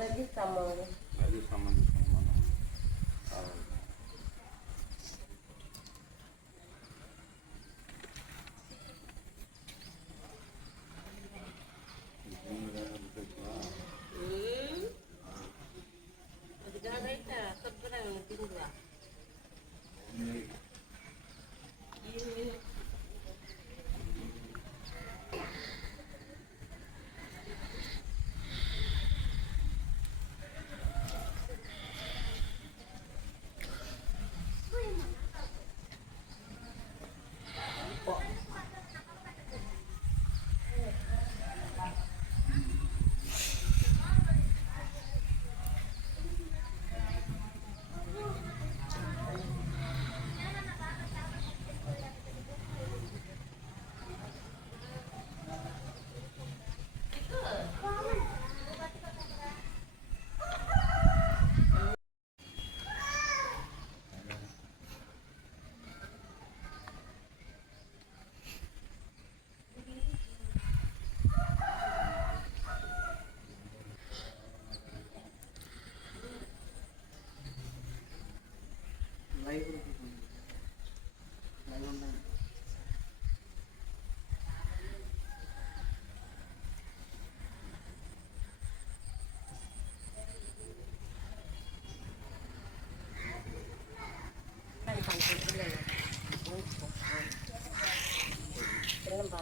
అది సమానం అది సమానం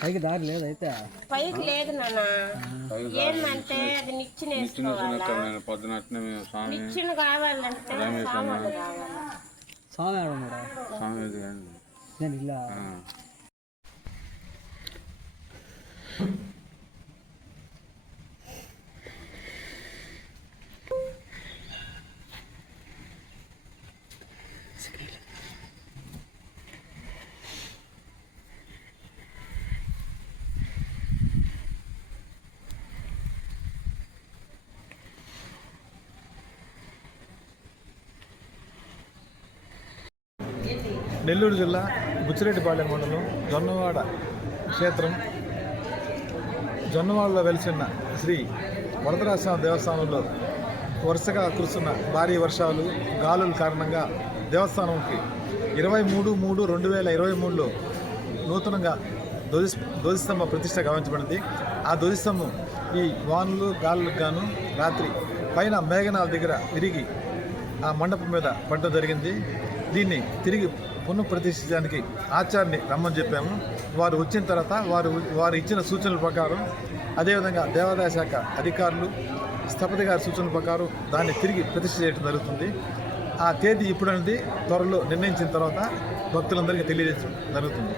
పైకి దారి లేదు అయితే పైకి లేదు నాన్న ఏంటంటే అది నిచ్చిన వేసుకోవాలా నేను పొద్దున అట్నే మేము స్వామి నిచ్చిన కావాలంటే సామాన్లు కావాలా స్వామి ఆడ ఉన్నాడా స్వామి ఇది కానీ. నేను ఇలా నెల్లూరు జిల్లా బుచ్చిరెడ్డిపాలెం మండలం జొన్నవాడ క్షేత్రం. జొన్నవాడలో వెలిసిన శ్రీ వరదరాజస్వామి దేవస్థానంలో వరుసగా కురుస్తున్న భారీ వర్షాలు గాలుల కారణంగా దేవస్థానంకి ఇరవై మూడు మూడు రెండు వేల ఇరవై మూడులో నూతనంగా ధ్వజ ధ్వజస్తంభ ప్రతిష్ట గావించబడింది. ఆ ధ్వజస్తంభం ఈ వానులు గాలులకు గాను రాత్రి పైన మేఘనాల దగ్గర విరిగి ఆ మండపం మీద పడడం జరిగింది. దీన్ని తిరిగి పునఃప్రతిష్ఠించడానికి ఆచార్యని రమ్మని చెప్పాము. వారు వచ్చిన తర్వాత వారు వారు ఇచ్చిన సూచనల ప్రకారం అదేవిధంగా దేవాదాయ శాఖ అధికారులు స్థపతి గారి సూచనల ప్రకారం దాన్ని తిరిగి ప్రతిష్ఠ చేయడం జరుగుతుంది. ఆ తేదీ ఇప్పుడనేది త్వరలో నిర్ణయించిన తర్వాత భక్తులందరికీ తెలియజేయడం జరుగుతుంది.